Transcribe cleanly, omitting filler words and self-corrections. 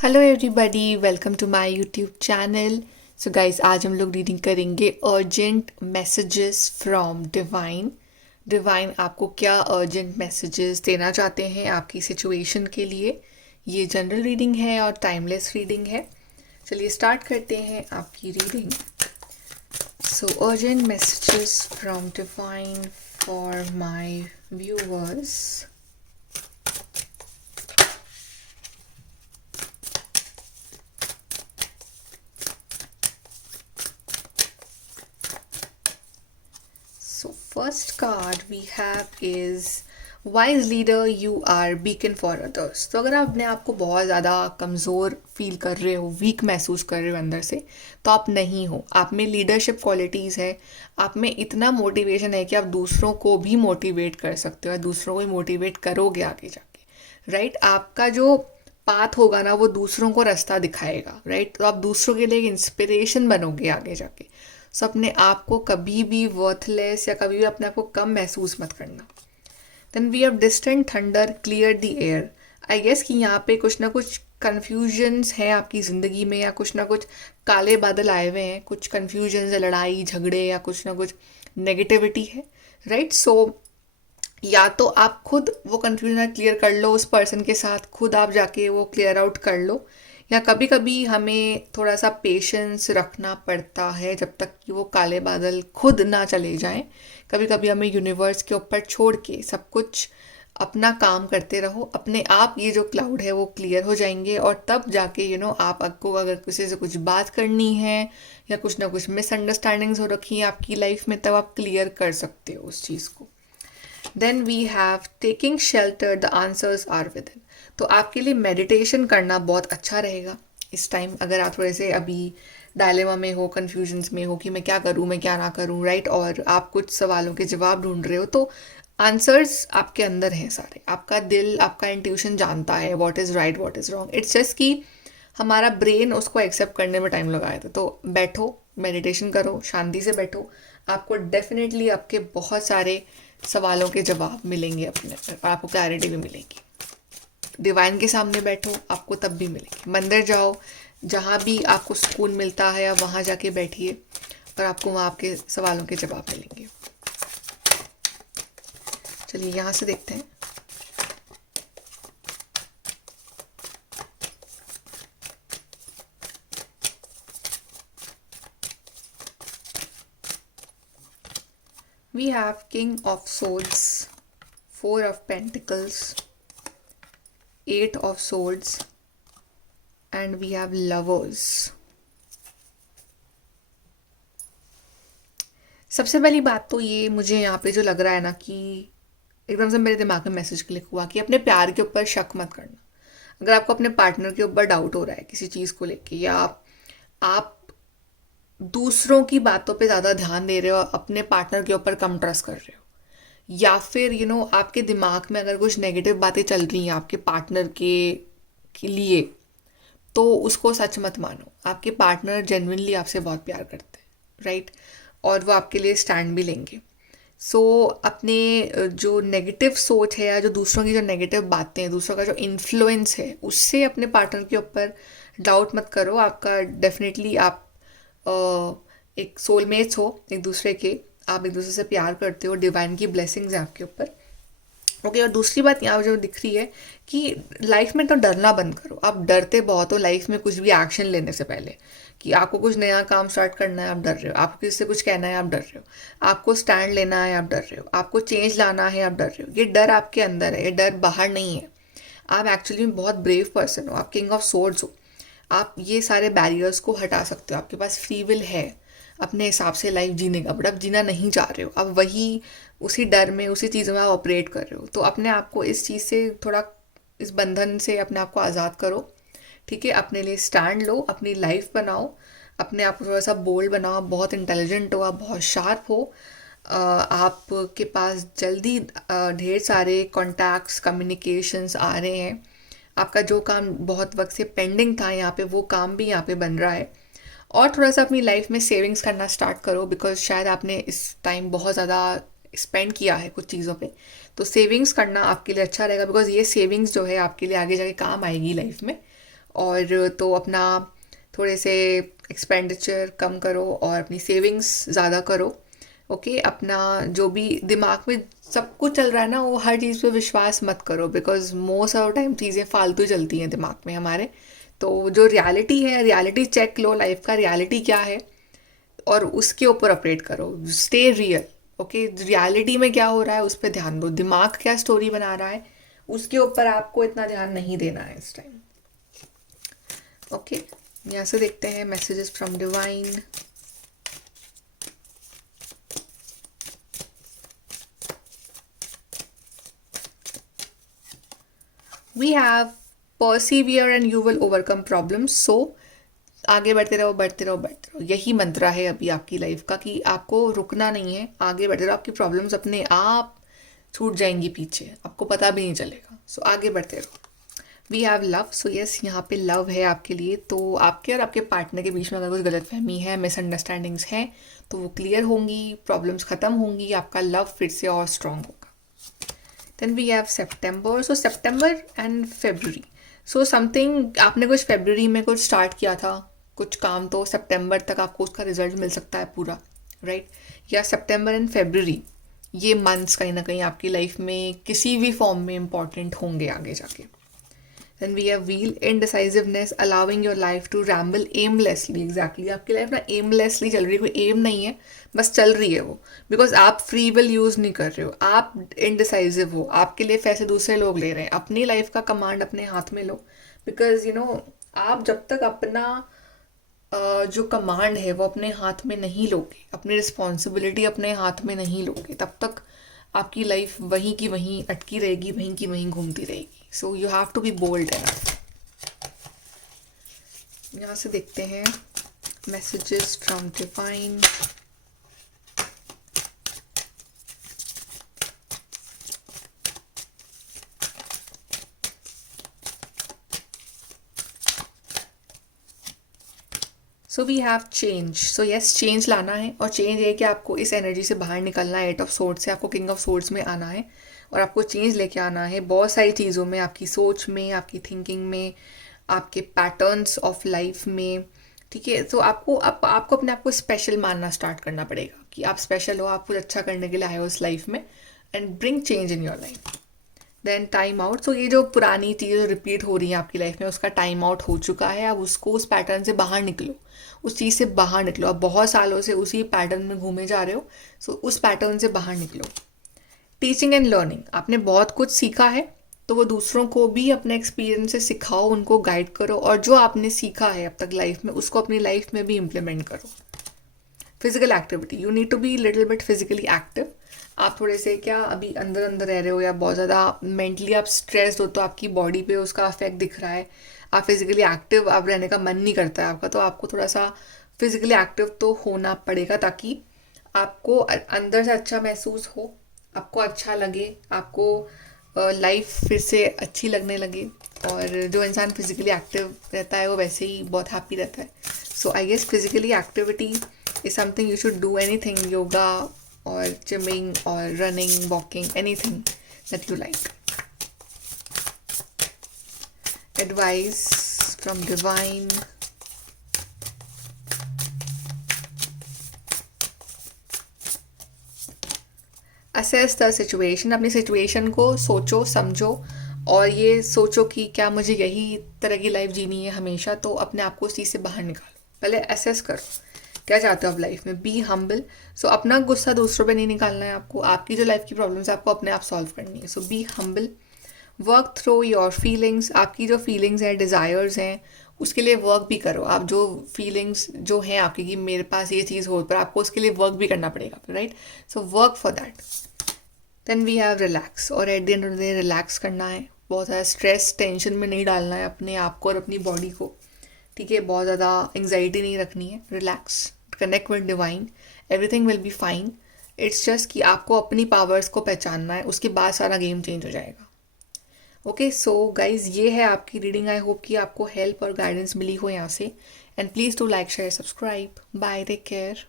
Hello everybody, welcome to my YouTube channel. So guys, आज हम लोग रीडिंग करेंगे urgent messages from divine. Divine आपको क्या अर्जेंट मैसेजेस देना चाहते हैं आपकी सिचुएशन के लिए। ये जनरल रीडिंग है और टाइमलेस रीडिंग है। चलिए स्टार्ट करते हैं आपकी reading. So urgent messages from divine for my viewers. So first card we have is wise leader, you are beacon for others। तो अगर आप अपने आप को बहुत ज़्यादा कमज़ोर फील कर रहे हो, वीक महसूस कर रहे हो अंदर से, तो आप नहीं हो। आप में लीडरशिप क्वालिटीज़ है, आप में इतना मोटिवेशन है कि आप दूसरों को भी मोटिवेट कर सकते हो, दूसरों को मोटिवेट करोगे आगे जाके। राइट, आपका जो पाथ होगा ना वो दूसरों को रास्ता दिखाएगा। राइट, तो आप दूसरों के लिए एक इंस्पिरेशन बनोगे आगे जाके। सो अपने आप को कभी भी वर्थलेस या कभी भी अपने आप को कम महसूस मत करना। Then we have distant thunder clear the air. I guess कि यहाँ पे कुछ ना कुछ कन्फ्यूजन्स हैं आपकी ज़िंदगी में, या कुछ ना कुछ काले बादल आए हुए हैं, कुछ कन्फ्यूजन्स है, लड़ाई झगड़े या कुछ ना कुछ नेगेटिविटी है। राइट, सो या तो आप खुद वो कन्फ्यूजन क्लियर कर लो, उस पर्सन के साथ खुद आप जाके वो क्लियर आउट कर लो, या कभी कभी हमें थोड़ा सा पेशेंस रखना पड़ता है जब तक कि वो काले बादल खुद ना चले जाएं। कभी कभी हमें यूनिवर्स के ऊपर छोड़ के सब कुछ अपना काम करते रहो, अपने आप ये जो क्लाउड है वो क्लियर हो जाएंगे, और तब जाके आपको अगर किसी से कुछ बात करनी है या कुछ ना कुछ मिसअंडरस्टैंडिंग्स हो रखी हैं आपकी लाइफ में, तब आप क्लियर कर सकते हो उस चीज़ को। Then we have taking shelter, the answers are within. तो आपके लिए मेडिटेशन करना बहुत अच्छा रहेगा इस टाइम, अगर आप थोड़े से अभी डायलेमा में हो, कन्फ्यूजन्स में हो कि मैं क्या करूँ मैं क्या ना करूँ। राइट, और आप कुछ सवालों के जवाब ढूंढ रहे हो, तो आंसर्स आपके अंदर हैं सारे। आपका दिल, आपका इंट्यूशन जानता है what is right what is wrong. It's just कि हमारा ब्रेन उसको एक्सेप्ट करने में टाइम लगाया था। तो बैठो, मेडिटेशन करो, शांति से बैठो, आपको डेफिनेटली आपके बहुत सारे सवालों के जवाब मिलेंगे अपने, और आपको क्लैरिटी भी मिलेगी। डिवाइन के सामने बैठो, आपको तब भी मिलेगी। मंदिर जाओ, जहाँ भी आपको सुकून मिलता है आप वहाँ जाके बैठिए, और आपको वहाँ आपके सवालों के जवाब मिलेंगे। चलिए यहाँ से देखते हैं। We have King of Swords, Four of Pentacles, Eight of Swords, and we have Lovers। सबसे पहली बात तो ये मुझे यहाँ पे जो लग रहा है ना, कि एकदम से मेरे दिमाग में मैसेज क्लिक हुआ कि अपने प्यार के ऊपर शक मत करना। अगर आपको अपने पार्टनर के ऊपर डाउट हो रहा है किसी चीज़ को लेके, या आप दूसरों की बातों पे ज़्यादा ध्यान दे रहे हो, अपने पार्टनर के ऊपर कम ट्रस्ट कर रहे हो, या फिर आपके दिमाग में अगर कुछ नेगेटिव बातें चल रही हैं आपके पार्टनर के लिए, तो उसको सच मत मानो। आपके पार्टनर जेन्युइनली आपसे बहुत प्यार करते हैं। राइट, और वो आपके लिए स्टैंड भी लेंगे। सो अपने जो नेगेटिव सोच है, या जो दूसरों की जो नेगेटिव बातें हैं, दूसरों का जो इन्फ्लुएंस है, उससे अपने पार्टनर के ऊपर डाउट मत करो। आपका डेफिनेटली आप एक सोलमेट्स हो एक दूसरे के, आप एक दूसरे से प्यार करते हो, डिवाइन की ब्लेसिंग्स हैं आपके ऊपर। ओके, और दूसरी बात यहाँ जो दिख रही है कि लाइफ में तो डरना बंद करो। आप डरते बहुत हो लाइफ में कुछ भी एक्शन लेने से पहले, कि आपको कुछ नया काम स्टार्ट करना है आप डर रहे हो, आपको किसी से कुछ कहना है आप डर रहे हो, आपको स्टैंड लेना है आप डर रहे हो, आपको चेंज लाना है आप डर रहे हो। ये डर आपके अंदर है, ये डर बाहर नहीं है। आप एक्चुअली में बहुत ब्रेव पर्सन हो, आप किंग ऑफ सोर्ड्स हो। आप ये सारे बैरियर्स को हटा सकते हो, आपके पास फ्री विल है अपने हिसाब से लाइफ जीने का, बट आप जीना नहीं चाह रहे हो। आप वही उसी डर में, उसी चीज़ों में आप ऑपरेट कर रहे हो। तो अपने आप को इस चीज़ से थोड़ा, इस बंधन से अपने आप को आज़ाद करो। ठीक है, अपने लिए स्टैंड लो, अपनी लाइफ बनाओ, अपने आप को थोड़ा सा बोल्ड बनाओ। आप बहुत इंटेलिजेंट हो, आप बहुत शार्प हो, आपके पास जल्दी ढेर सारे कॉन्टैक्ट्स, कम्युनिकेशंस आ रहे हैं। आपका जो काम बहुत वक्त से पेंडिंग था यहाँ पे, वो काम भी यहाँ पे बन रहा है। और थोड़ा सा अपनी लाइफ में सेविंग्स करना स्टार्ट करो, बिकॉज शायद आपने इस टाइम बहुत ज़्यादा स्पेंड किया है कुछ चीज़ों पे। तो सेविंग्स करना आपके लिए अच्छा रहेगा, बिकॉज ये सेविंग्स जो है आपके लिए आगे जाके काम आएगी लाइफ में। और तो अपना थोड़े से एक्सपेंडिचर कम करो और अपनी सेविंग्स ज़्यादा करो। ओके, अपना जो भी दिमाग में सब कुछ चल रहा है ना, वो हर चीज़ पे विश्वास मत करो, बिकॉज मोस्ट ऑफ टाइम चीज़ें फालतू चलती हैं दिमाग में हमारे। तो जो रियलिटी है, रियलिटी चेक लो, लाइफ का रियलिटी क्या है, और उसके ऊपर ऑपरेट करो। Stay real. ओके, रियलिटी में क्या हो रहा है उस पर ध्यान दो। दिमाग क्या स्टोरी बना रहा है उसके ऊपर आपको इतना ध्यान नहीं देना है इस टाइम। ओके, यहाँ से देखते हैं messages from divine. We have persevere and you will overcome problems. So आगे बढ़ते रहो, बढ़ते रहो, बढ़ते रहो। यही मंत्र है अभी आपकी लाइफ का कि आपको रुकना नहीं है, आगे बढ़ते रहो। आपकी प्रॉब्लम्स अपने आप छूट जाएंगी पीछे, आपको पता भी नहीं चलेगा। सो आगे बढ़ते रहो। We have love. So yes, यहाँ पे लव है आपके लिए। तो आपके और आपके पार्टनर के बीच में अगर कुछ गलतफहमी है, मिसअंडरस्टैंडिंग्स हैं, तो वो क्लियर होंगी, प्रॉब्लम्स ख़त्म होंगी, आपका लव फिर से और स्ट्रॉन्ग होगा। Then we have September. So September and February. So something आपने कुछ फेब्रुअरी में कुछ स्टार्ट किया था कुछ काम, तो सितंबर तक आपको उसका रिजल्ट मिल सकता है पूरा, राइट? या सितंबर एंड फेब्रुअरी, ये मंथ्स कहीं ना कहीं आपकी लाइफ में किसी भी फॉर्म में इंपॉर्टेंट होंगे आगे जाके। Then we have wheel, indecisiveness, allowing your life to ramble aimlessly. Exactly, आपकी लाइफ ना एमलेसली चल रही है, कोई एम नहीं है, बस चल रही है वो, बिकॉज आप फ्री विल यूज़ नहीं कर रहे हो, आप इनडिसाइसिव हो, आपके लिए फैसले दूसरे लोग ले रहे हैं। अपनी लाइफ का कमांड अपने हाथ में लो, बिकॉज आप जब तक अपना जो कमांड है वो अपने हाथ में नहीं लोगे, अपनी रिस्पॉन्सिबिलिटी अपने हाथ में नहीं लोगे, तब तक आपकी लाइफ वहीं की वहीं अटकी रहेगी, वहीं की वहीं घूमती रहेगी। So you have to be bold enough. यहाँ से देखते हैं messages from divine. So we have change. So yes, change लाना है, और चेंज है कि आपको इस एनर्जी से बाहर निकलना है। 8 ऑफ सोर्ड्स से आपको किंग ऑफ सोर्ड्स में आना है, और आपको चेंज लेके आना है बहुत सारी चीज़ों में, आपकी सोच में, आपकी थिंकिंग में, आपके पैटर्न्स ऑफ लाइफ में। ठीक है, तो आपको अपने आप को स्पेशल मानना स्टार्ट करना पड़ेगा कि आप स्पेशल हो, आप कुछ अच्छा करने के लिए आए हो इस लाइफ में, and bring change in your life. Then time out. So ये जो पुरानी चीज़ें रिपीट हो रही हैं आपकी लाइफ में, उसका टाइम आउट हो चुका है। अब उसको, उस पैटर्न से बाहर निकलो, उस चीज़ से बाहर निकलो। अब बहुत सालों से उसी पैटर्न में घूमे जा रहे हो, सो उस पैटर्न से बाहर निकलो। टीचिंग एंड लर्निंग, आपने बहुत कुछ सीखा है, तो वो दूसरों को भी अपने एक्सपीरियंस से सिखाओ, उनको गाइड करो, और जो आपने सीखा है अब तक लाइफ में, उसको अपनी लाइफ में भी इम्प्लीमेंट करो। Physical activity, you need to be little bit physically active. आप थोड़े से क्या अभी अंदर अंदर रह रहे हो, या बहुत ज़्यादा मेंटली आप स्ट्रेस्ड हो, तो आपकी बॉडी पे उसका अफेक्ट दिख रहा है, आप फिजिकली एक्टिव आप रहने का मन नहीं करता है आपका, तो आपको थोड़ा सा फिजिकली एक्टिव तो होना पड़ेगा, ताकि आपको अंदर से अच्छा महसूस हो, आपको अच्छा लगे, आपको लाइफ फिर से अच्छी लगने लगे। और जो इंसान फिजिकली एक्टिव रहता है वो वैसे ही बहुत हैप्पी रहता है। So I guess physically activity is something you should do, anything, yoga or gymming or running, walking, anything that you like. Advice from divine. Assess the situation. अपनी सिचुएशन को सोचो, समझो, और ये सोचो कि क्या मुझे यही तरह की लाइफ जीनी है हमेशा, तो अपने आप को उस चीज़ से बाहर निकालो। पहले असेस करो क्या चाहते हो आप लाइफ में। Be humble. सो अपना गुस्सा दूसरों पे नहीं निकालना है आपको, आपकी जो लाइफ की प्रॉब्लम्स है आपको अपने आप सॉल्व करनी है। So be humble. Work through your feelings, आपकी जो फीलिंग्स हैं, डिज़ायर्स हैं, उसके लिए वर्क भी करो। आप जो फीलिंग्स जो हैं आपकी कि मेरे पास ये चीज़ हो, पर आपको उसके लिए वर्क भी करना पड़ेगा, right? So work for that. Then we have relax, और at the end of the day relax करना है। बहुत ज़्यादा स्ट्रेस टेंशन में नहीं डालना है अपने आप को और अपनी बॉडी को, ठीक है? बहुत ज़्यादा एंग्जाइटी नहीं रखनी है। Relax, connect with divine, everything will be fine. It's just कि आपको अपनी पावर्स को पहचानना है, उसके बाद सारा गेम चेंज हो जाएगा। ओके, सो गाइज, ये है आपकी रीडिंग। आई होप कि आपको हेल्प और गाइडेंस मिली हो यहाँ से, and please do like, share, subscribe. Bye, take care.